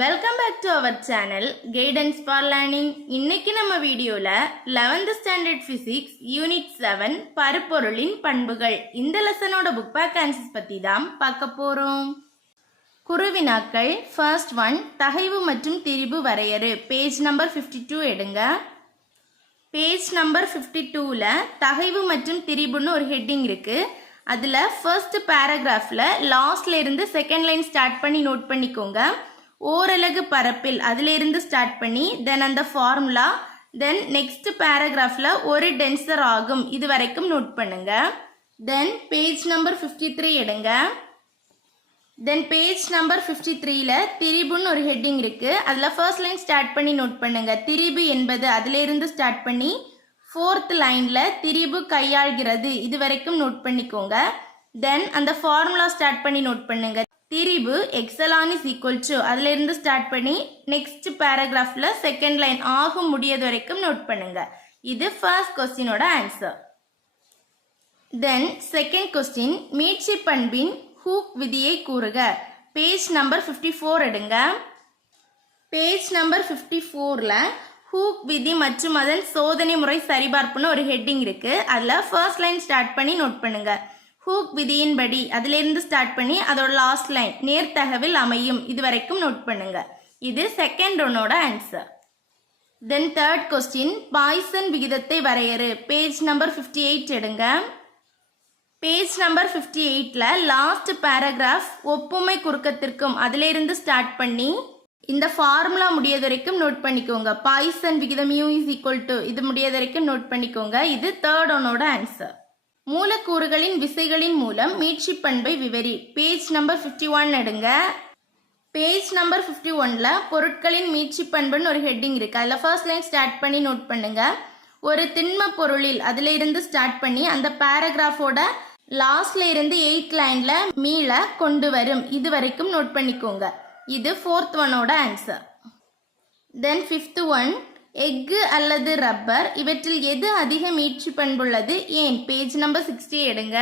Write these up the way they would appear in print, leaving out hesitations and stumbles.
Welcome back to our channel guidance for learning. இன்னைக்கு நம்ம வீடியோல 11th ஸ்டாண்டர்ட் பிசிக்ஸ் யூனிட் 7 பருப்பொருளின் பண்புகள் இந்த லெசனோட புக் பேக் ஆன்சர்ஸ் பத்தி தான் பார்க்க போறோம். குறுவினாக்கள். ஃபர்ஸ்ட் ஒன், தகைவு மற்றும் திரிபு வரையறு. பேஜ் நம்பர் 52 எடுங்க. பேஜ் நம்பர் 52ல தகைவு மற்றும் திரிபுன்னு ஒரு ஹெட்டிங் இருக்கு. அதுல ஃபர்ஸ்ட் பேராகிராஃப்ல லாஸ்ட்ல இருந்து செகண்ட் லைன் ஸ்டார்ட் பண்ணி நோட் பண்ணிக்கோங்க. ஓரலகு பரப்பில் அதிலிருந்து ஸ்டார்ட் பண்ணி தென் அந்த ஃபார்முலா, தென் நெக்ஸ்ட் பேராகிராஃப்ல ஒரு டென்சர் ஆகும், இது வரைக்கும் நோட் பண்ணுங்க. தென் பேஜ் நம்பர் 53 எடுங்க. தென் பேஜ் நம்பர் 53ல திரிபுன்னு ஒரு ஹெட்டிங் இருக்கு. அதுல ஃபர்ஸ்ட் லைன் ஸ்டார்ட் பண்ணி நோட் பண்ணுங்க. திரிபு என்பது அதிலிருந்து ஸ்டார்ட் பண்ணி ஃபோர்த் லைன்ல திரிபு கையாள்கிறது, இது வரைக்கும் நோட் பண்ணிக்கோங்க. தென் அந்த ஃபார்முலா ஸ்டார்ட் பண்ணி நோட் பண்ணுங்க. திரிபு எக்ஸலான் இஸ் ஈக்குவல் டு அதுல இருந்து ஸ்டார்ட் பண்ணி நெக்ஸ்ட் பேராகிராஃப்ல செகண்ட் லைன் ஆகும் முடியது வரைக்கும் நோட் பண்ணுங்க. இது ஃபர்ஸ்ட் கொஸ்டினோட ஆன்சர். தென் செகண்ட் கொஸ்டின், மீட்சி பண்பின் ஹூக் விதியை கூறுக. பேஜ் நம்பர் 54 எடுங்க. பேஜ் நம்பர் 54ல ஹூக் விதி மற்றும் அதன் சோதனை முறை சரிபார்ப்புன்னு ஒரு ஹெட்டிங் இருக்கு. அதுல ஃபர்ஸ்ட் லைன் ஸ்டார்ட் பண்ணி நோட் பண்ணுங்க. ஹூக் விதியின்படி அதிலிருந்து ஸ்டார்ட் பண்ணி அதோட லாஸ்ட் லைன் நேர்த்தகவில் அமையும், இது வரைக்கும் நோட் பண்ணுங்க. இது செகண்ட் ஒன்னோட answer. Then third question, Poisson விகிதத்தை வரையறு. பேஜ் நம்பர் 58 எடுங்க. பேஜ் நம்பர் 58ல லாஸ்ட் பேராகிராஃப் ஒப்புமை குறுக்கத்திற்கும் அதிலிருந்து ஸ்டார்ட் பண்ணி இந்த ஃபார்முலா முடியது வரைக்கும் நோட் பண்ணிக்கோங்க. பாய்சன் விகிதம் U is equal to இது முடியது வரைக்கும் நோட் பண்ணிக்கோங்க. இது தேர்ட் ஒன்னோட ஆன்சர். மூலக்கூறுகளின் விசைகளின் மூலம் மீட்சி பண்பை விவரி. பேஜ் நம்பர் 51 எடுங்க. பேஜ் நம்பர் 51ல பொருட்களின் மீட்சி பண்புன்னு ஒரு ஹெட்டிங் இருக்கு. அதுல ஃபர்ஸ்ட் லைன் ஸ்டார்ட் பண்ணி நோட் பண்ணுங்க. ஒரு திண்ம பொருளில் அதுல இருந்து ஸ்டார்ட் பண்ணி அந்த பேராகிராஃபோட லாஸ்ட்ல இருந்து 8th லைன்ல மீள கொண்டு வரும், இது வரைக்கும் நோட் பண்ணிக்கோங்க. இது ஃபோர்த் ஒன்னோட ஆன்சர். தென் ஃபிஃப்த் ஒன், எஃகு அல்லது ரப்பர் இவற்றில் எது அதிக மீட்சி பண்புள்ளது, ஏன்? பேஜ் நம்பர் 60 எடுங்க.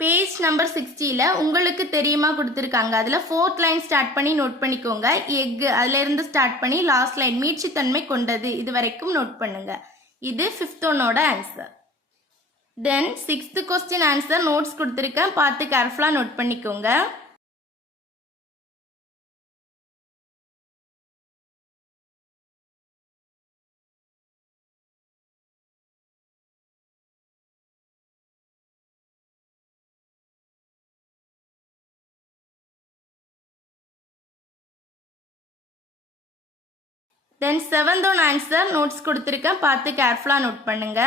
பேஜ் நம்பர் 60ல உங்களுக்கு தெரியுமா கொடுத்துருக்காங்க. அதுல ஃபோர்த் லைன் ஸ்டார்ட் பண்ணி நோட் பண்ணிக்கோங்க. எஃகு அதுல இருந்து ஸ்டார்ட் பண்ணி லாஸ்ட் லைன் மீட்சி தன்மை கொண்டது, இது வரைக்கும் நோட் பண்ணுங்க. இது ஃபிஃப்த் ஒன்னோட ஆன்சர். தென் சிக்ஸ்த் கொஸ்டின் ஆன்சர் நோட்ஸ் கொடுத்துருக்கேன், பார்த்து கேர்ஃபுல்லா நோட் பண்ணிக்கோங்க. தென் செவன்த் ஒன் ஆன்சர் நோட்ஸ் கொடுத்துருக்கேன், பார்த்து கேர்ஃபுல்லாக நோட் பண்ணுங்க.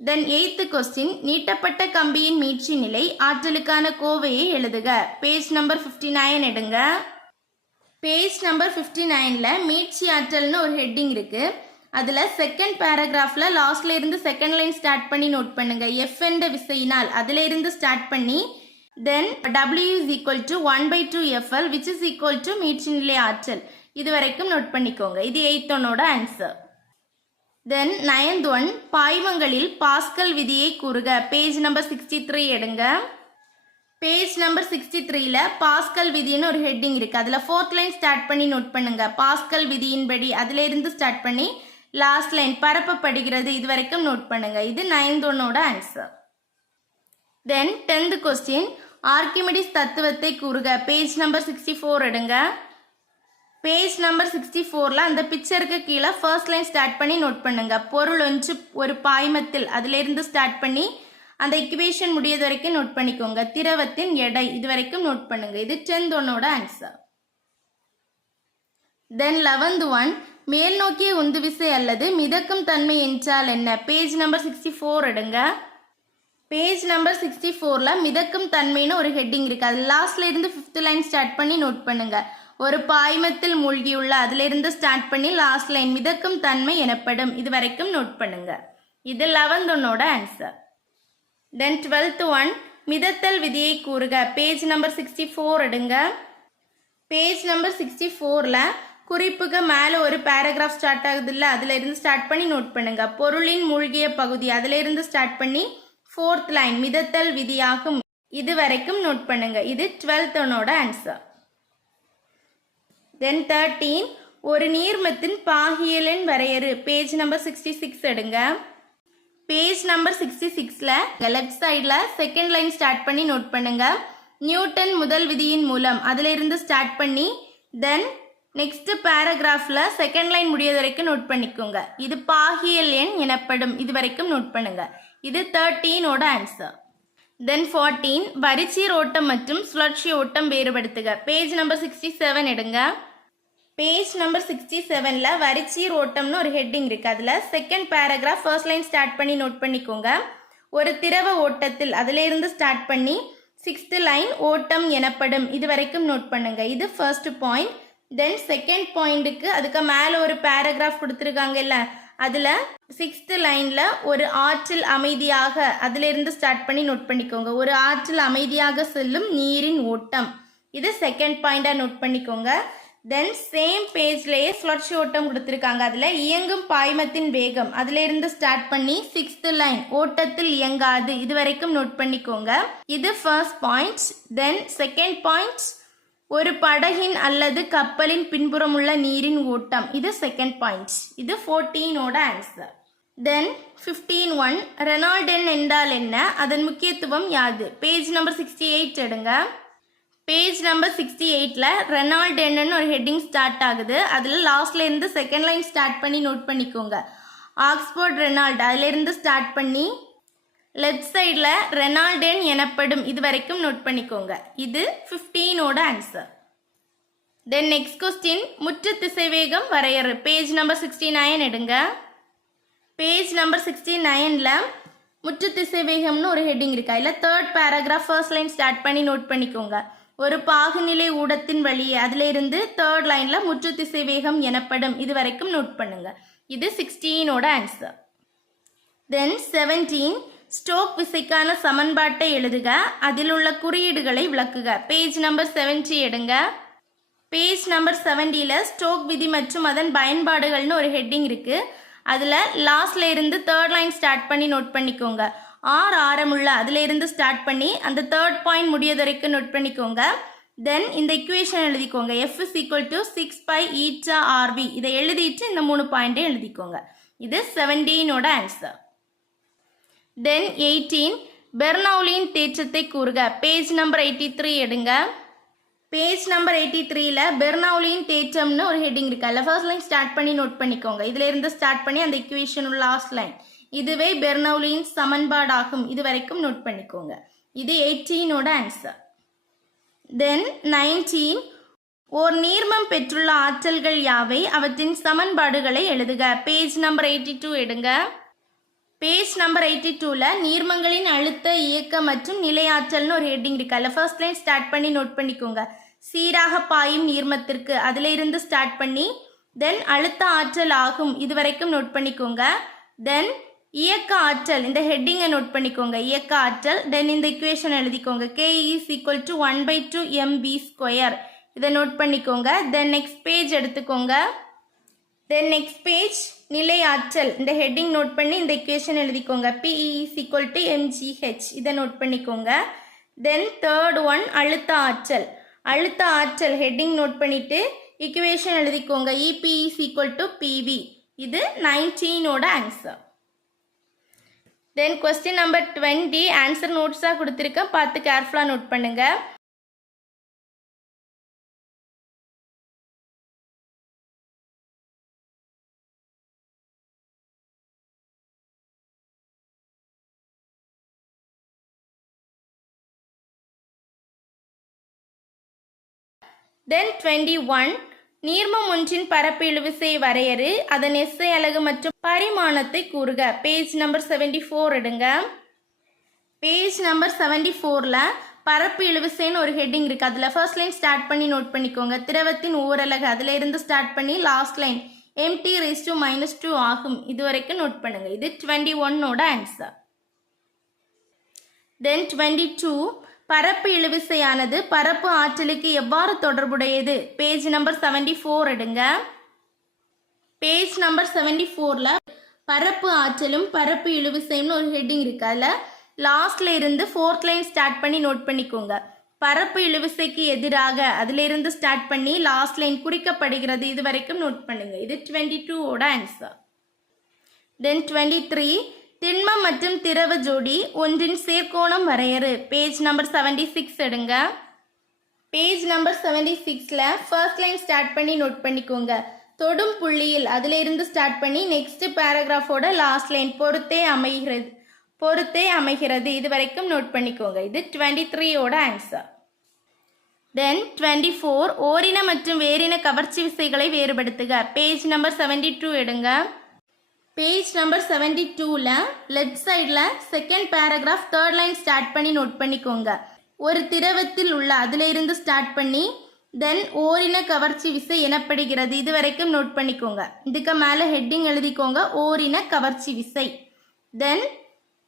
தென் எய்த் கொஸ்டின், நீட்டப்பட்ட கம்பியின் மீட்சி நிலை ஆற்றலுக்கான கோவையை எழுதுக. பேஜ் நம்பர் 59 எடுங்க. பேஜ் நம்பர் 59ல மீட்சி ஆற்றல்னு ஒரு ஹெட்டிங் இருக்கு. அதுல செகண்ட் பேராகிராஃப்ல லாஸ்ட்ல இருந்து செகண்ட் லைன் ஸ்டார்ட் பண்ணி நோட் பண்ணுங்க. எஃப் என்ற விசையினால் அதுல இருந்து ஸ்டார்ட் பண்ணி தென் W is equal to 1/2FL which is equal to மீட்சி நிலை ஆற்றல், இது வரைக்கும் நோட் பண்ணிக்கோங்க. இது எய்த் ஒன்னோட ஆன்சர். தென் நைன்த் ஒன், பாய்மங்களில் பாஸ்கல் விதியை கூறுக. பேஜ் நம்பர் 63 எடுங்க. பேஜ் நம்பர் 63ல பாஸ்கல் விதின்னு ஒரு ஹெட்டிங் இருக்கு. அதுல ஃபோர்த் லைன் ஸ்டார்ட் பண்ணி நோட் பண்ணுங்க. பாஸ்கல் விதியின்படி அதுல இருந்து ஸ்டார்ட் பண்ணி லாஸ்ட் லைன் பரப்பப்படுகிறது, இது வரைக்கும் நோட் பண்ணுங்க. இது நைன்த் ஒன்னோட ஆன்சர். தென் 10th கொஸ்டின், ஆர்கிமிடிஸ் தத்துவத்தை கூறுக. பேஜ் நம்பர் 64 எடுங்க. பேஜ் நம்பர் 64ல அந்த பிக்சருக்கு கீழே ஃபர்ஸ்ட் லைன் ஸ்டார்ட் பண்ணி நோட் பண்ணுங்க. பொருள் ஒன்று ஒரு பாய்மத்தில் அதுல இருந்து ஸ்டார்ட் பண்ணி அந்த இக்குவேஷன் முடியது வரைக்கும் நோட் பண்ணிக்கோங்க. திரவத்தின் எடை, இது வரைக்கும் நோட் பண்ணுங்க. இது 10th ஒன்னோட ஆன்சர். தென் 11th ஒன், மேல் நோக்கிய உந்து விசை அல்லது மிதக்கும் தன்மை என்றால் என்ன? பேஜ் நம்பர் 64 எடுங்க. பேஜ் நம்பர் 64ல மிதக்கும் தன்மைன்னு ஒரு ஹெட்டிங் இருக்கு. அது லாஸ்ட்ல இருந்து 5th லைன் ஸ்டார்ட் பண்ணி நோட் பண்ணுங்க. ஒரு பாய்மத்தில் மூழ்கியுள்ள அதுல இருந்து ஸ்டார்ட் பண்ணி லாஸ்ட் லைன் மிதக்கும் தன்மை எனப்படும், இது வரைக்கும் நோட் பண்ணுங்க. இது 11th ஒன்னோட ஆன்சர். தென் 12th ஒன், மிதத்தல் விதியை கூறுக. பேஜ் நம்பர் 64 எடுங்க. பேஜ் நம்பர் 64ல் குறிப்புக்கு மேலே ஒரு பேராகிராஃப் ஸ்டார்ட் ஆகுது இல்லை, அதில் இருந்து ஸ்டார்ட் பண்ணி நோட் பண்ணுங்க. பொருளின் மூழ்கிய பகுதி அதில் இருந்து ஸ்டார்ட் பண்ணி 4th லைன் மிதத்தல் விதியாகும் இது வரைக்கும் நோட் பண்ணுங்க. இது 12th ஆன்சர். தென் 13 ஒரு நீர்மத்தின் பாகியலின் வரையறு. பேஜ் நம்பர் 66 எடுங்க. பேஜ் நம்பர் 66ல லெஃப்ட் சைடில் செகண்ட் லைன் ஸ்டார்ட் பண்ணி நோட் பண்ணுங்க. நியூட்டன் முதல் விதியின் மூலம் அதில் இருந்து ஸ்டார்ட் பண்ணி தென் நெக்ஸ்ட் பேராகிராஃபில் செகண்ட் லைன் முடியது வரைக்கும் நோட் பண்ணிக்கோங்க. இது பாகியல் எண் எனப்படும் இது வரைக்கும் நோட் பண்ணுங்க. இது 13 ஆன்சர். தென் 14 வரிச்சீர் ஓட்டம் மற்றும் சுழற்சி ஓட்டம் வேறுபடுத்துக. பேஜ் நம்பர் 67 எடுங்க. பேஜ் நம்பர் 67ல் வரிச்சீர் ஓட்டம்னு ஒரு ஹெட்டிங் இருக்குது. அதில் second paragraph first line start பண்ணி நோட் பண்ணிக்கோங்க. ஒரு திரவ ஓட்டத்தில் அதில் இருந்து ஸ்டார்ட் பண்ணி 6th லைன் ஓட்டம் எனப்படும் இது வரைக்கும் நோட் பண்ணுங்க. இது ஃபர்ஸ்ட் பாயிண்ட். தென் செகண்ட் பாயிண்ட்டுக்கு அதுக்கு மேலே ஒரு பேராகிராஃப் கொடுத்துருக்காங்கல்ல, அதில் 6th லைனில் ஒரு ஆற்றில் அமைதியாக அதிலிருந்து ஸ்டார்ட் பண்ணி நோட் பண்ணிக்கோங்க. ஒரு ஆற்றில் அமைதியாக செல்லும் நீரின் ஓட்டம் இது செகண்ட் பாயிண்டாக நோட் பண்ணிக்கோங்க. தென் சேம் பேஜ்லேயே சுழற்சி ஓட்டம் கொடுத்துருக்காங்க. அதில் இயங்கும் பாய்மத்தின் வேகம் அதில் இருந்து ஸ்டார்ட் பண்ணி 6th லைன் ஓட்டத்தில் இயங்காது இது வரைக்கும் நோட் பண்ணிக்கோங்க. இது first point. Then second point ஒரு படகின் அல்லது கப்பலின் பின்புறம் உள்ள நீரின் ஓட்டம் இது செகண்ட் பாயிண்ட். இது 14 ஆன்சர். தென் 15 ரெனால்ட் எண் என்றால் என்ன, அதன் முக்கியத்துவம் யாது. பேஜ் நம்பர் 68 எடுங்க. பேஜ் நம்பர் 68ல் ரெனால்ட் எண்ணுன்னு ஒரு ஹெட்டிங் ஸ்டார்ட் ஆகுது. அதில் லாஸ்ட்ல இருந்து செகண்ட் லைன் ஸ்டார்ட் பண்ணி நோட் பண்ணிக்கோங்க. ஆக்ஸ்போர்ட் ரெனால்ட் அதிலிருந்து ஸ்டார்ட் பண்ணி லெஃப்ட் சைடில் ரெனால்ட் எண் எனப்படும் இது வரைக்கும் நோட் பண்ணிக்கோங்க. இது 15 ஆன்சர். தென் நெக்ஸ்ட் கொஸ்டின் முற்று திசைவேகம் வரையறு. பேஜ் நம்பர் 69 எடுங்க. பேஜ் நம்பர் 69ல் முற்று திசைவேகம்னு ஒரு ஹெட்டிங் இருக்கு. அதில் third paragraph first line start பண்ணி நோட் பண்ணிக்கோங்க. ஒரு பாகுநிலை ஊடத்தின் வழியே அதில் இருந்து தேர்ட் லைனில் முற்று திசைவேகம் எனப்படும் இது வரைக்கும் நோட் பண்ணுங்க. இது 16 ஆன்சர். தென் 17 ஸ்டோக் விசைக்கான சமன்பாட்டை எழுதுக, அதில் உள்ள குறியீடுகளை விளக்குக. பேஜ் நம்பர் 70 எடுங்க. பேஜ் நம்பர் 70ல் ஸ்டோக் விதி மற்றும் அதன் பயன்பாடுகள்னு ஒரு ஹெட்டிங் இருக்கு. அதில் லாஸ்ட்ல இருந்து தேர்ட் லைன் ஸ்டார்ட் பண்ணி நோட் பண்ணிக்கோங்க. ஆரமுள்ள அதில் இருந்து ஸ்டார்ட் பண்ணி அந்த தேர்ட் பாயிண்ட் முடியது வரைக்கும் நோட் பண்ணிக்கோங்க. தென் இந்த இக்குவேஷன் எழுதிக்கோங்க. F is equal to 6 pi eta RV இதை எழுதிட்டு இந்த 3 பாயிண்டை எழுதிக்கோங்க. இது 17 ஆன்சர். தென் 18 பெர்னௌலியின் தேற்றத்தை கூறுக. பேஜ் நம்பர் 83 எடுங்க. பேஜ் நம்பர் 83ல் பெர்னௌலியின் தேற்றம்னு ஒரு ஹெட்டிங் இருக்கு. அதில் ஃபர்ஸ்ட் லைன் ஸ்டார்ட் பண்ணி நோட் பண்ணிக்கோங்க. இதில் இருந்து ஸ்டார்ட் பண்ணி அந்த இக்குவேஷன் லாஸ்ட் லைன் இதுவே பெர்னௌலியின் சமன்பாடாகும் இது வரைக்கும் நோட் பண்ணிக்கோங்க. இது 18 ஆன்சர். தென் 19 ஓர் நீர்மம் பெற்றுள்ள ஆற்றல்கள் யாவை, அவற்றின் சமன்பாடுகளை எழுதுக. பேஜ் நம்பர் 82 எடுங்க. பேஜ் நம்பர் 82ல் நீர்மங்களின் அழுத்த இயக்க மற்றும் நிலையாற்றல்னு ஒரு ஹெட்டிங் இருக்கு. அதில் ஃபர்ஸ்ட் லைன் ஸ்டார்ட் பண்ணி நோட் பண்ணிக்கோங்க. சீராக பாயும் நீர்மத்திற்கு அதில் இருந்து ஸ்டார்ட் பண்ணி தென் அழுத்த ஆற்றல் ஆகும் இது வரைக்கும் நோட் பண்ணிக்கோங்க. தென் இயக்க ஆற்றல் இந்த ஹெட்டிங்கை நோட் பண்ணிக்கோங்க. இயக்க ஆற்றல் தென் இந்த இக்குவேஷன் எழுதிக்கோங்க. K is equal to 1/2 mv² இதை நோட் பண்ணிக்கோங்க. தென் நெக்ஸ்ட் பேஜ் எடுத்துக்கோங்க. தென் நெக்ஸ்ட் பேஜ் நிலை ஆற்றல் இந்த ஹெட்டிங் நோட் பண்ணி இந்த இக்குவேஷன் எழுதிக்கோங்க. P is equal to mgh இதை நோட் பண்ணிக்கோங்க. தென் தேர்ட் ஒன் அழுத்த ஆற்றல். அழுத்த ஆற்றல் ஹெட்டிங் நோட் பண்ணிட்டு இக்குவேஷன் எழுதிக்கோங்க. EP is equal to PV இது 19 answer. Then question number 20 answer நோட்ஸாக கொடுத்துருக்கேன், பார்த்து கேர்ஃபுல்லாக நோட் பண்ணுங்க. தென் 21 நீர்மம் ஒன்றின் பரப்பு இழுவிசை வரையறு, அதன் எஸ்ஐ அலகு மற்றும் பரிமாணத்தை கூறுக. பேஜ் நம்பர் 74 எடுங்க. பேஜ் நம்பர் 74ல் பரப்பு இழுவிசைன்னு ஒரு ஹெட்டிங் இருக்குது. அதில் ஃபர்ஸ்ட் லைன் ஸ்டார்ட் பண்ணி நோட் பண்ணிக்கோங்க. திரவத்தின் ஓரலகு அதில் இருந்து ஸ்டார்ட் பண்ணி லாஸ்ட் லைன் mt⁻² ஆகும் இது வரைக்கும் நோட் பண்ணுங்க. இது 21 ஆன்சர். தென் 22 பரப்பு இழுவிசையானது பரப்பு ஆற்றலுக்கு எவ்வாறு தொடர்புடையது? பேஜ் நம்பர் 74 எடுங்க. பேஜ் நம்பர் 74ல பரப்பு ஆற்றலும் பரப்பு இழுவிசையும் ஒரு ஹெட்டிங் இருக்கு. அதில் லாஸ்ட்ல இருந்து 4th லைன் ஸ்டார்ட் பண்ணி நோட் பண்ணிக்கோங்க. பரப்பு இழுவிசைக்கு எதிராக அதிலிருந்து ஸ்டார்ட் பண்ணி லாஸ்ட் லைன் குறிக்கப்படுகிறது. இது வரைக்கும் நோட் பண்ணுங்க. இது 22ஓட ஆன்சர். தென் 23 திண்மம் மற்றும் திரவ ஜோடி ஒன்றின் சேர்க்கோணம் வரையறு. பேஜ் நம்பர் 76 எடுங்க. பேஜ் நம்பர் 76ல ஃபர்ஸ்ட் லைன் ஸ்டார்ட் பண்ணி நோட் பண்ணிக்கோங்க. தொடும் புள்ளியில் அதிலிருந்து ஸ்டார்ட் பண்ணி நெக்ஸ்ட் பேராகிராஃபோட லாஸ்ட் லைன் பொறுத்தே அமைகிறது. இது வரைக்கும் நோட் பண்ணிக்கோங்க. இது 23ஓட ஆன்சர். தென் 24 ஓரின மற்றும் வேரின கவர்ச்சி விசைகளை வேறுபடுத்துக. பேஜ் நம்பர் 72 எடுங்க. பேஜ் நம்பர் 72ல லெஃப்ட் சைடில் second paragraph third line start பண்ணி நோட் பண்ணிக்கோங்க. ஒரு திரவத்தில் உள்ள அதிலிருந்து ஸ்டார்ட் பண்ணி தென் ஓரின கவர்ச்சி விசை எனப்படுகிறது. இது வரைக்கும் நோட் பண்ணிக்கோங்க. இதுக்கு மேலே ஹெட்டிங் எழுதிக்கோங்க, ஓரின கவர்ச்சி விசை. தென்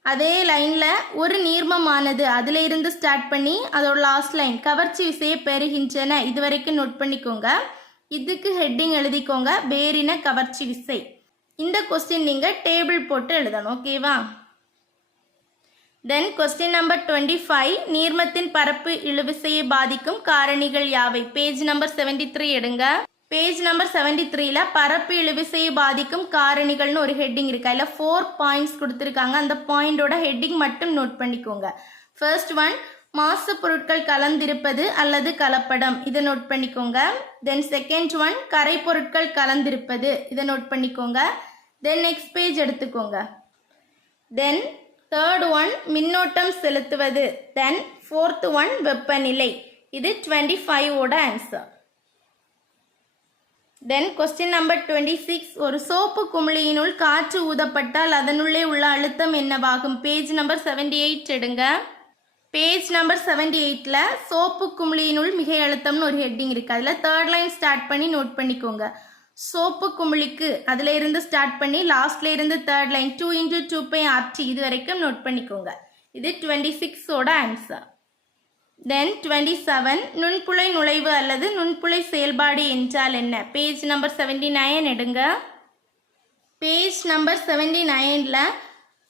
அதே லைனில் ஒரு நீர்மமானது அதில் இருந்து ஸ்டார்ட் பண்ணி அதோட லாஸ்ட் லைன் கவர்ச்சி விசையை பெறுகின்றன. இது வரைக்கும் நோட் பண்ணிக்கோங்க. இதுக்கு ஹெட்டிங் எழுதிக்கோங்க, வேரின கவர்ச்சி விசை. இந்த கொஸ்டின் நீங்கள் டேபிள் போட்டு எழுதணும். ஓகேவா? தென் கொஸ்டின் நம்பர் 25 நீர்மத்தின் பரப்பு இழுவிசையை பாதிக்கும் காரணிகள் யாவை? பேஜ் நம்பர் 73 எடுங்க. பேஜ் நம்பர் 73ல பரப்பு இழுவிசையை பாதிக்கும் காரணிகள்னு ஒரு ஹெட்டிங் இருக்கு. அதில் 4 பாயிண்ட்ஸ் கொடுத்துருக்காங்க. அந்த பாயிண்டோட ஹெட்டிங் மட்டும் நோட் பண்ணிக்கோங்க. ஃபர்ஸ்ட் ஒன் மாசு பொருட்கள் கலந்திருப்பது அல்லது கலப்படம். இதை நோட் பண்ணிக்கோங்க. தென் செகண்ட் ஒன் கரை பொருட்கள் கலந்திருப்பது. இதை நோட் பண்ணிக்கோங்க. தென் நெக்ஸ்ட் பேஜ் எடுத்துக்கோங்க. தென் தேர்ட் ஒன் மின்னோட்டம் செலுத்துவது. தென் ஃபோர்த் ஒன் வெப்பநிலை. இது 25ஓட ஆன்சர். தென் கொஸ்டின் நம்பர் 26 ஒரு சோப்பு குமிழியினுள் காற்று ஊதப்பட்டால் அதனுள்ளே உள்ள அழுத்தம் என்னவாகும்? பேஜ் நம்பர் 78 எடுங்க. பேஜ் நம்பர் 78ல சோப்பு குமிழியினுள் மிகை அழுத்தம்னு ஒரு ஹெட்டிங் இருக்கு. அதில் தேர்ட் லைன் ஸ்டார்ட் பண்ணி நோட் பண்ணிக்கோங்க. சோப்பு குமிழிக்கு அதில் இருந்து ஸ்டார்ட் பண்ணி லாஸ்ட்ல இருந்து தேர்ட் லைன் 2 × 2πRT இது வரைக்கும் நோட் பண்ணிக்கோங்க. இது 26ஓட ஆன்சர். தென் 27 நுண்புழை நுழைவு அல்லது நுண்புழை செயல்பாடு என்றால் என்ன? பேஜ் நம்பர் 79 எடுங்க. பேஜ் நம்பர் 79ல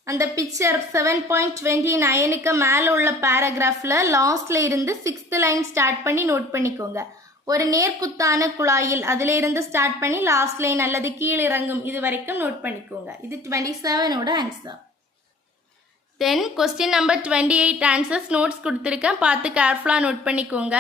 அந்த பிக்சர் 7.29க்கு மேலே உள்ள பேராகிராஃபில் லாஸ்ட்ல இருந்து 6th லைன் ஸ்டார்ட் பண்ணி நோட் பண்ணிக்கோங்க. ஒரு நேர்குத்தான குழாயில் அதிலிருந்து ஸ்டார்ட் பண்ணி லாஸ்ட் லைன் அல்லது கீழிறங்கும் இது வரைக்கும் நோட் பண்ணிக்கோங்க. இது 27ஓட answer. Then question number 28 answers notes கொடுத்துருக்கேன், பார்த்து கேர்ஃபுல்லாக நோட் பண்ணிக்கோங்க.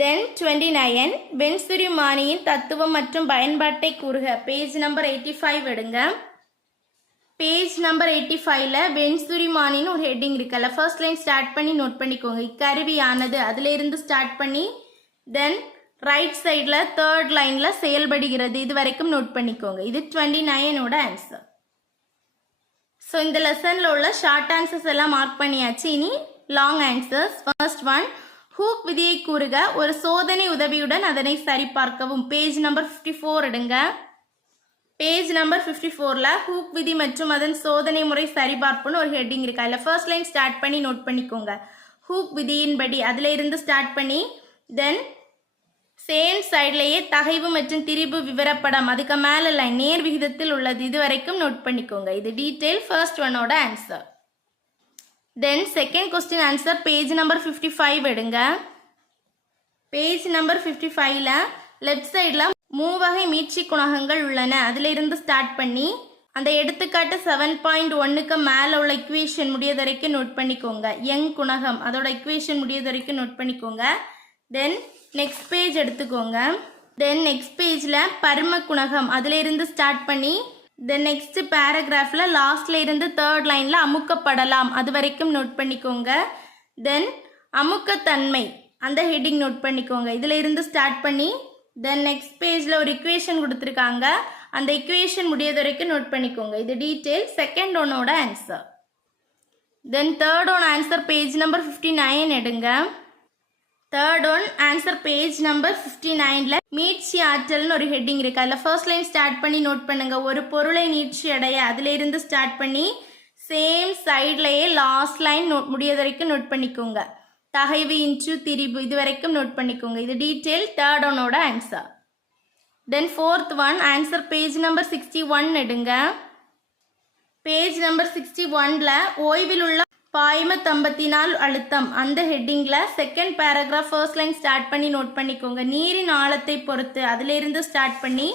தென் 29 வெண்சுரிமானியின் தத்துவம் மற்றும் பயன்பாட்டை கூறுக. பேஜ் நம்பர் 85 எடுங்க. பேஜ் நம்பர் 85ல வெண்சுரிமானின்னு ஒரு ஹெட்டிங் இருக்குல்ல, ஃபர்ஸ்ட் லைன் ஸ்டார்ட் பண்ணி நோட் பண்ணிக்கோங்க. இக்கருவியானது அதில் இருந்து ஸ்டார்ட் பண்ணி தென் ரைட் சைடில் தேர்ட் லைனில் செயல்படுகிறது. இது வரைக்கும் நோட் பண்ணிக்கோங்க. இது 29ஓட ஆன்சர். ஸோ இந்த லெசனில் உள்ள ஷார்ட் ஆன்சர்ஸ் எல்லாம் மார்க் பண்ணியாச்சு. இனி long answers. First one Hooke விதியை கூறுக. ஒரு சோதனை உதவியுடன் அதனை சரிபார்க்கவும். பேஜ் நம்பர் 54 எடுங்க. பேஜ் நம்பர் 54ல ஹூக் விதி மற்றும் அதன் சோதனை முறை சரிபார்ப்புன்னு ஒரு ஹெட்டிங் இருக்கு. அதில் ஃபர்ஸ்ட் லைன் ஸ்டார்ட் பண்ணி நோட் பண்ணிக்கோங்க. ஹூக் விதியின்படி அதில் இருந்து ஸ்டார்ட் பண்ணி தென் சேம் சைட்லேயே தகைவு மற்றும் திரிபு விவரப்படம், அதுக்கு மேலே லைன் நேர் விகிதத்தில் உள்ளது. இது வரைக்கும் நோட் பண்ணிக்கோங்க. இது டீட்டெயில் ஃபர்ஸ்ட் ஒன்னோட answer. Then second question answer page number 55 எடுங்க. பேஜ் நம்பர் 55ல லெஃப்ட் சைடில் மூவகை மீட்சி குணகங்கள் உள்ளன. அதில் இருந்து ஸ்டார்ட் பண்ணி அந்த எடுத்துக்காட்டு 7.1க்கு மேலே உள்ள இக்குவேஷன் முடியது வரைக்கும் நோட் பண்ணிக்கோங்க. யங் குணகம் அதோட இக்குவேஷன் முடியது வரைக்கும் நோட் பண்ணிக்கோங்க. தென் நெக்ஸ்ட் பேஜ் எடுத்துக்கோங்க. தென் நெக்ஸ்ட் பேஜில் பரும குணகம் அதில் இருந்து ஸ்டார்ட் பண்ணி தென் நெக்ஸ்ட் பேராகிராஃபில் லாஸ்ட்ல இருந்து தேர்ட் லைனில் அமுக்கப்படலாம் அது வரைக்கும் நோட் பண்ணிக்கோங்க. தென் அமுக்கத்தன்மை அந்த ஹெட்டிங் நோட் பண்ணிக்கோங்க. இதில் இருந்து ஸ்டார்ட் பண்ணி தென் நெக்ஸ்ட் பேஜில் ஒரு இக்குவேஷன் கொடுத்துருக்காங்க. அந்த இக்குவேஷன் முடியாத வரைக்கும் நோட் பண்ணிக்கோங்க. இது டீட்டெயில் செகண்ட் ஒன்னோட answer. Then third one answer page number 59 எடுங்க. Third one answer page number 59ல மீட்சி ஆற்றல்னு ஒரு ஹெட்டிங் இருக்கு. அதில் ஃபர்ஸ்ட் லைன் ஸ்டார்ட் பண்ணி நோட் பண்ணுங்க. ஒரு பொருளை நீட்சி அடைய அதில் இருந்து ஸ்டார்ட் பண்ணி சேம் சைட்லயே லாஸ்ட் லைன் முடியாத வரைக்கும் நோட் பண்ணிக்கோங்க. தகைவு இன்ச்சு திரிபு இது வரைக்கும் நோட் பண்ணிக்கோங்க. இது டீட்டெயில் தேர்ட் ஒன்னோட ஆன்சர். தென் fourth one answer page number 61 எடுங்க. பேஜ் நம்பர் 61ல ஓய்வில் உள்ள பாய்ம தம்பத்தினால் அழுத்தம் அந்த ஹெட்டிங்ல second paragraph first line start பண்ணி நோட் பண்ணிக்கோங்க. நீரின் ஆழத்தை பொறுத்து அதில் இருந்து ஸ்டார்ட் பண்ணி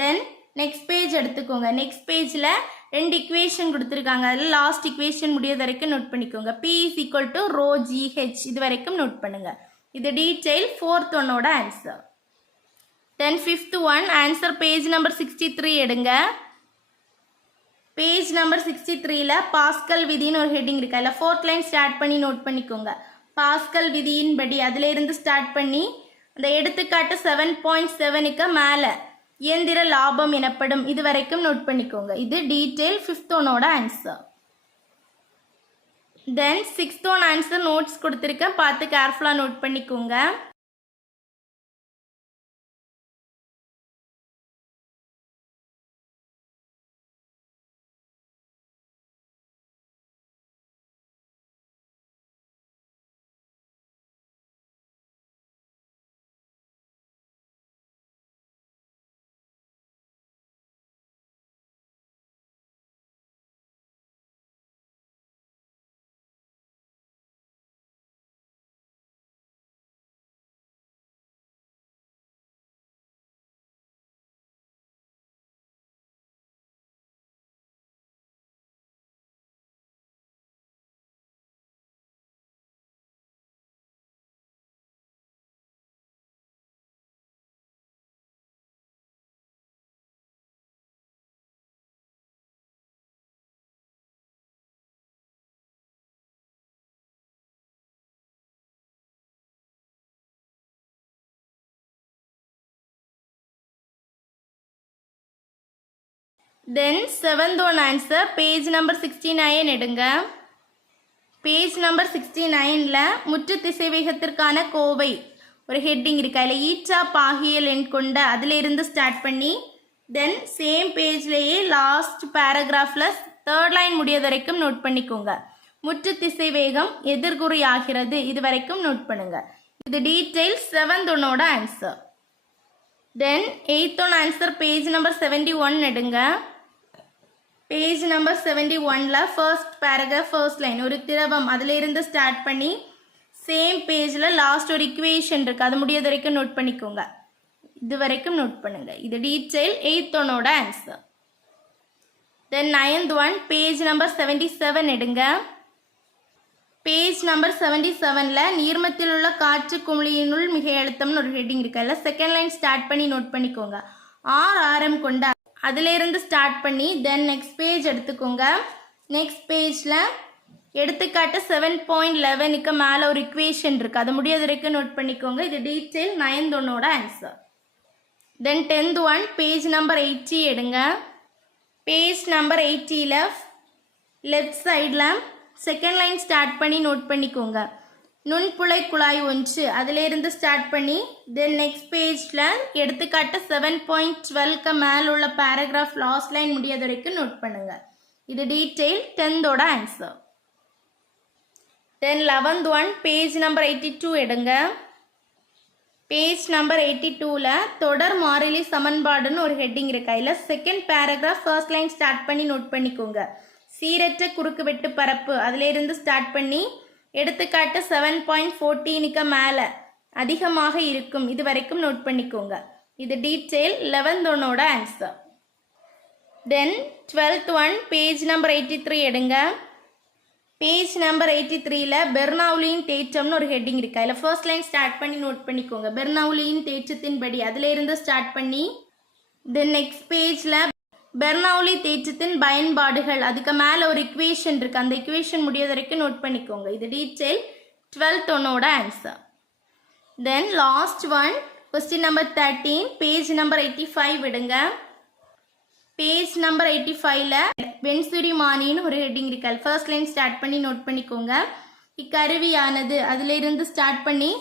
தென் நெக்ஸ்ட் பேஜ் எடுத்துக்கோங்க. நெக்ஸ்ட் பேஜில் 2 இக்குவேஷன் கொடுத்துருக்காங்க. அதில் லாஸ்ட் இக்குவேஷன் முடியாத வரைக்கும் நோட் பண்ணிக்கோங்க. P = ρgh இது வரைக்கும் நோட் பண்ணுங்க. இது டீட்டெயில் ஃபோர்த் ஒன்னோட answer. Then fifth one answer page number 63 எடுங்க. பேஜ் நம்பர் 63ல பாஸ்கல் விதின்னு ஒரு ஹெட்டிங் இருக்கு. அதில் ஃபோர்த் லைன் ஸ்டார்ட் பண்ணி நோட் பண்ணிக்கோங்க. பாஸ்கல் விதியின்படி அதில் இருந்து ஸ்டார்ட் பண்ணி அந்த எடுத்துக்காட்டு 7.7க்கு மேலே இயந்திர லாபம் எனப்படும் இது வரைக்கும் நோட் பண்ணிக்கோங்க. இது டீட்டெயில் ஃபிஃப்த் ஒன்னோட ஆன்சர். தென் சிக்ஸ்த் ஒன் ஆன்சர் நோட்ஸ் கொடுத்துருக்கேன், பார்த்து கேர்ஃபுல்லாக நோட் பண்ணிக்கோங்க. தென் seventh one answer page number 69 எடுங்க. பேஜ் நம்பர் 69ல முற்று திசைவேகத்திற்கான கோவை ஒரு ஹெட்டிங் இருக்கு. அதில் ஈட்டா பாகியல் எண் கொண்ட அதில் இருந்து ஸ்டார்ட் பண்ணி தென் சேம் பேஜ்லேயே லாஸ்ட் பேராகிராஃபில் தேர்ட் லைன் முடியாத வரைக்கும் நோட் பண்ணிக்கோங்க. முற்று திசைவேகம் எதிர்குறி ஆகிறது இது வரைக்கும் நோட் பண்ணுங்க. இது டீட்டெயில் செவன்த் ஒன்னோட answer. Then eighth one answer page number 71 எடுங்க. பேஜ் நம்பர் 71ல ஃபர்ஸ்ட் பேராகிராஃப் ஃபர்ஸ்ட் லைன் ஒரு திரவம் அதில் இருந்து ஸ்டார்ட் பண்ணி சேம் பேஜில் லாஸ்ட் ஒரு இக்குவேஷன் இருக்குது அது முடியாத வரைக்கும் நோட் பண்ணிக்கோங்க. இது வரைக்கும் நோட் பண்ணுங்க. இது டீட்டெயில் எயித் ஒன்னோட answer. Then ninth one page number 77 எடுங்க. பேஜ் நம்பர் 77ல நீர்மத்தில் உள்ள காற்று குமிழியினுள் மிக அழுத்தம்னு ஒரு ஹெட்டிங் இருக்கு. அதில் செகண்ட் லைன் ஸ்டார்ட் பண்ணி நோட் பண்ணிக்கோங்க. ஆரம் கொண்ட அதில் இருந்து ஸ்டார்ட் பண்ணி தென் நெக்ஸ்ட் பேஜ் எடுத்துக்கோங்க. நெக்ஸ்ட் பேஜில் எடுத்துக்காட்டு 7.11க்கு மேலே ஒரு இக்குவேஷன் இருக்குது அது முடியாத வரைக்கும் நோட் பண்ணிக்கோங்க. இது டீட்டெயில் 9th ஒன்னோட ஆன்சர். தென் 10th ஒன் பேஜ் நம்பர் 80 எடுங்க. பேஜ் நம்பர் 80ல லெஃப்ட் சைடில் செகண்ட் லைன் ஸ்டார்ட் பண்ணி நோட் பண்ணிக்கோங்க. நுண்புழை குழாய் ஒன்று அதில் இருந்து ஸ்டார்ட் பண்ணி தென் நெக்ஸ்ட் பேஜில் எடுத்துக்காட்டு 7.12க்கு மேலே உள்ள பேராகிராஃப் லாஸ்ட் லைன் முடியாத வரைக்கும் நோட் பண்ணுங்க. இது டீட்டெயில் 10th ஓட ஆன்சர். தென் 11th ஒன் பேஜ் நம்பர் 82 எடுங்க. பேஜ் நம்பர் 82ல தொடர் மாறிலி சமன்பாடுன்னு ஒரு ஹெட்டிங் இருக்கு. அதில் second paragraph first line start பண்ணி நோட் பண்ணிக்கோங்க. சீரற்ற குறுக்கு வெட்டு பரப்பு அதில் இருந்து ஸ்டார்ட் பண்ணி எடுத்துக்காட்டு 7.14க்கு மேலே அதிகமாக இருக்கும் இது வரைக்கும் நோட் பண்ணிக்கோங்க. இது டீட்டெயில் 11th ஒன்னோட ஆன்சர். தென் 12th ஒன் பேஜ் நம்பர் 83 எடுங்க. பேஜ் நம்பர் 83ல பெர்னவுலியின் தேற்றம்னு ஒரு ஹெட்டிங் இருக்கு. அதில் ஃபர்ஸ்ட் லைன் ஸ்டார்ட் பண்ணி நோட் பண்ணிக்கோங்க. பெர்னவுலியின் தேற்றத்தின்படி அதில் இருந்து ஸ்டார்ட் பண்ணி தென் நெக்ஸ்ட் பேஜில் பெர்னௌலி தேற்றத்தின் பயன்பாடுகள், அதுக்கு மேலே ஒரு இக்குவேஷன் இருக்குது, அந்த இக்குவேஷன் முடியாத வரைக்கும் நோட் பண்ணிக்கோங்க. இது டீட்டெயில் 12th ஒன்னோட answer. Then last one, question number 13, page number 85 விடுங்க. பேஜ் நம்பர் 85ல வெண்சுரிமானின்னு ஒரு ஹெட்டிங் இருக்கு. ஃபர்ஸ்ட் லைன் ஸ்டார்ட் பண்ணி நோட் பண்ணிக்கோங்க. இக்கருவியானது அதில் இருந்து ஸ்டார்ட் பண்ணி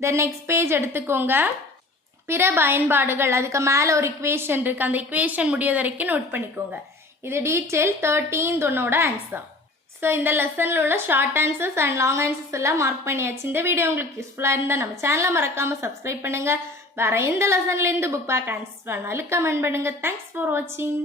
தென் நெக்ஸ்ட் பேஜ் எடுத்துக்கோங்க. பிற பயன்பாடுகள், அதுக்கு மேலே ஒரு இக்குவேஷன் இருக்குது, அந்த இக்குவேஷன் முடியாத வரைக்கும் நோட் பண்ணிக்கோங்க. இது டீட்டெயில் 13th ஒன்னோட ஆன்சர். ஸோ இந்த லெசனில் உள்ள short answers and long answers எல்லாம் மார்க் பண்ணியாச்சு. இந்த வீடியோ உங்களுக்கு யூஸ்ஃபுல்லாக இருந்தால் நம்ம சேனலை மறக்காமல் சப்ஸ்கிரைப் பண்ணுங்கள். வேறு எந்த லெசன்லேருந்து புக் பேக் ஆன்சர்ஸ் வேணாலும் கமெண்ட் பண்ணுங்கள். தேங்க்ஸ் ஃபார் வாட்சிங்.